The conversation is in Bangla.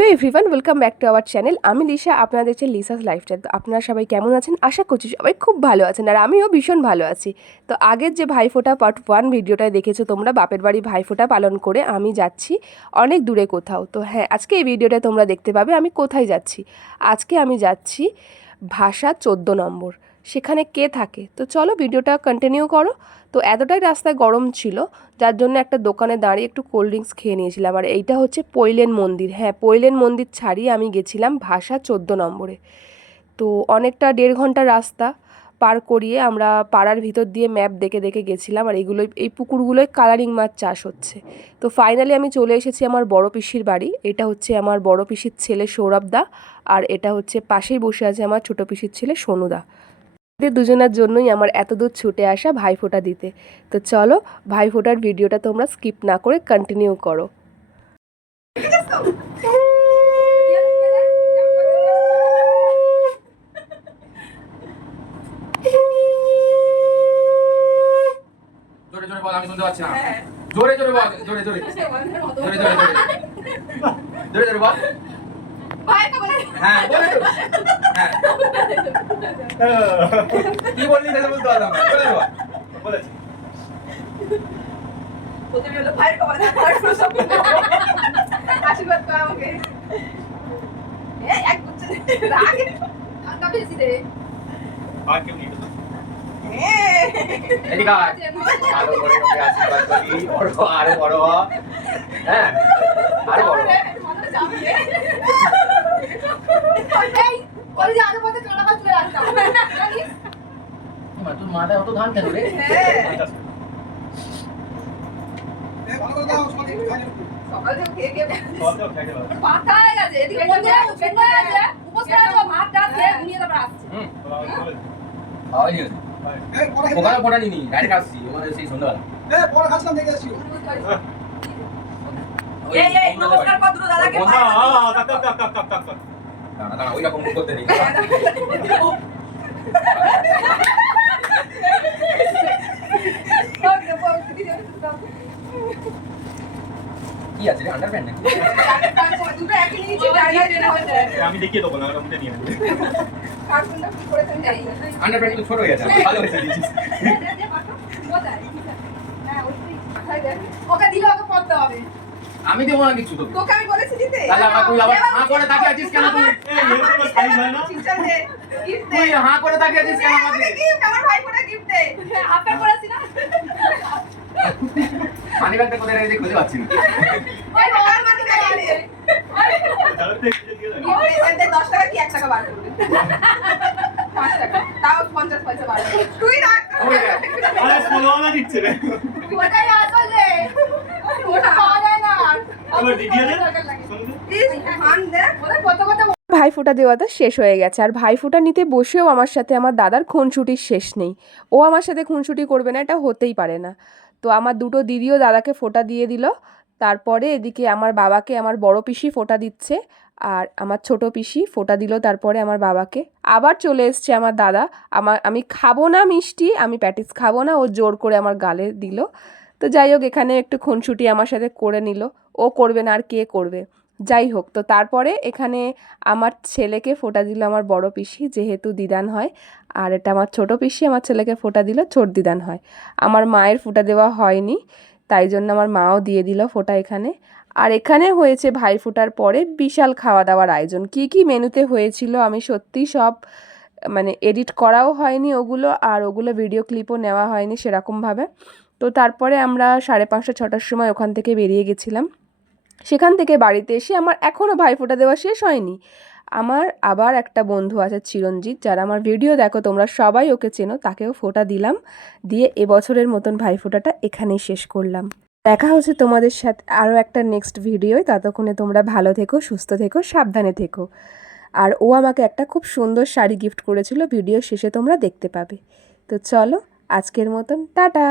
Hello everyone welcome back to our channel আমি লিসা আপনারা দেখছেন লিসাস লাইফস্টাইল তো আপনারা সবাই কেমন আছেন? আশা করছি সবাই খুব ভালো আছেন, আর আমিও ভীষণ ভালো আছি। তো আগের যে ভাইফোঁটা পার্ট ওয়ান ভিডিওটা দেখেছ তোমরা, বাপের বাড়ি ভাইফোঁটা পালন করে আমি যাচ্ছি অনেক দূরে কোথাও। তো হ্যাঁ আজকে এই ভিডিওটা তোমরা দেখতে পাবে আমি কোথায় যাচ্ছি। আজকে আমি যাচ্ছি ভাষা চোদ্দ নম্বর। সেখানে কে থাকে? তো চলো ভিডিওটা কন্টিনিউ করো। তো এতটাই রাস্তায় গরম ছিল, যার জন্য একটা দোকানে দাঁড়িয়ে একটু কোল্ড ড্রিঙ্কস খেয়ে নিয়েছিলাম। আর এইটা হচ্ছে পৈলেন মন্দির। হ্যাঁ পৈলেন মন্দির ছাড়িয়ে আমি গেছিলাম ভাষা চোদ্দ নম্বরে। তো অনেকটা দেড় ঘণ্টা রাস্তা পার করিয়ে আমরা পাড়ার ভিতর দিয়ে ম্যাপ দেখে দেখে গেছিলাম। আর এইগুলোই এই পুকুরগুলোয় কালারিং মাছ চাষ হচ্ছে। তো ফাইনালি আমি চলে এসেছি আমার বড় পিসির বাড়ি। এটা হচ্ছে আমার বড় পিসির ছেলে সৌরভ দা। আর এটা হচ্ছে পাশেই বসে আছে আমার ছোট পিসির ছেলে সোনুদা এদের দুজনের জন্যই আমার এত দূর ছুটে আসা ভাইফোঁটা দিতে। তো চলো ভাইফোঁটার ভিডিওটা তোমরা স্কিপ না করে কন্টিনিউ করো। জোরে জোরে বল আমি শুনতে পাচ্ছি না। জোরে জোরে বল জোরে জোরে। জোরে জোরে জোরে। জোরে জোরে বল। হ্যাঁ হ্যাঁ। কি বললি সেটা বলতে পারলাম না। বল বলেছি। আশীর্বাদ কর আমাকে। এই এক গুচ্ছ রাগে ঠান্ডা বেশি রে। আর কেউ। আরও বড় আশীর্বাদ করি। আরও বড়। হ্যাঁ আরও বড় হ। ওই যে আগে পথে চড়া মাছ চলে আসতাম জানিস মা, তোর মাথায় অত ধান কেন রে সকাল থেকে খেয়ে খেয়ে সবটাও খাইতে পারবে পাকা হয়ে গেছে এদিকে বন্ধে উপোস করে আছে উপোস করে আছে ভাত ডাল খেয়ে ঘুমিয়ে তারপর আসছে হুম ওখানে নিনি ডাইরেক্ট আসছি ওখানে সেই সন্ধ্যাবেলা কাক কাক কাক কাক কাক দাঁড়া দাঁড়া ওই রকম করতে নেই। আছে রে আন্ডারপ্যান্ট নাকি দুটো একই আমি দেখিয়ে দেবো না ওটা নিয়ে হয়ে আমি দেবো না কিছু তোকে তোকে আমি বলেছি দিতে করে তাকিয়ে আছিস কেন হয় করেছি না মানি ব্যাগটা কোথায় রেখেছি খুঁজে পাচ্ছি না। ওই বাবার মাকে তো একটু দিয়ে দেবে গিফট এসে 10 টাকা কি 1 টাকা বার করবে? 5 টাকা। তাও 50 পয়সা বার তুই রাখ ওই দেখ। আরে ষোলোয়ানা দিচ্ছে ওটাই আসলে। ওটা পাওয়া যায় না। এবার দিয়ে দে শুনবে ইস ধান দে। ওরে কত কত ভাইফোঁটা দেওয়াটা শেষ হয়ে গেছে। আর ভাইফোঁটা নিতে বসেও আমার সাথে আমার দাদার খুনসুটির শেষ নেই। ও আমার সাথে খুনসুটি করবে না এটা হতেই পারে না। তো আমার দুটো দিদিও দাদাকে ফোঁটা দিয়ে দিল। তারপরে এদিকে আমার বাবাকে, আমার বড় পিসি ফোঁটা দিচ্ছে আর আমার ছোট পিসি ফোঁটা দিল তারপরে আমার বাবাকে। আবার চলে এসছে আমার দাদা। আমার আমি খাব না মিষ্টি, আমি প্যাটিস খাব না, ও জোর করে আমার গালে দিল। তো যাই হোক, এখানে একটু খুনসুটি আমার সাথে করে নিল। ও করবে না আর কে করবে? যাই হোক, তো তারপরে এখানে আমার ছেলেকে ফোটা দিল আমার বড় পিসি, যেহেতু দিদান হয়। আর এটা আমার ছোট পিসি, আমার ছেলেকে ফোটা দিল, ছোট দিদান হয়। আমার মায়ের ফোটা দেওয়া হয়নি, তাই জন্য আমার মাও দিয়ে দিল ফোটা এখানে। আর এখানে হয়েছে ভাই ফোঁটার পরে বিশাল খাওয়া দাওয়ার আয়োজন। কি কি মেনুতে হয়েছিল আমি সত্যি সব মানে এডিট করাও হয়নি ওগুলো, আর ওগুলো ভিডিও ক্লিপও নেওয়া হয়নি সেরকমভাবে। তো তারপরে আমরা সাড়ে পাঁচটা, ছটার সময় ওখান থেকে বেরিয়ে গেছিলাম। সেখান থেকে বাড়িতে এসে আমার এখনও ভাইফোঁটা দেওয়া শেষ হয়নি। আমার আবার একটা বন্ধু আছে চিরঞ্জিত, যারা আমার ভিডিও দেখো, তোমরা সবাই ওকে চেনো, তাকেও ফোঁটা দিলাম। দিয়ে এবছরের মতন ভাইফোঁটাটা এখানেই শেষ করলাম। দেখা হচ্ছে তোমাদের সাথে আরও একটা নেক্সট ভিডিওয় ততক্ষণে তোমরা ভালো থেকো, সুস্থ থেকো, সাবধানে থেকো। আর ও আমাকে একটা খুব সুন্দর শাড়ি গিফট করেছিল ভিডিও শেষে তোমরা দেখতে পাবে। তো চলো, আজকের মতন, টাটা!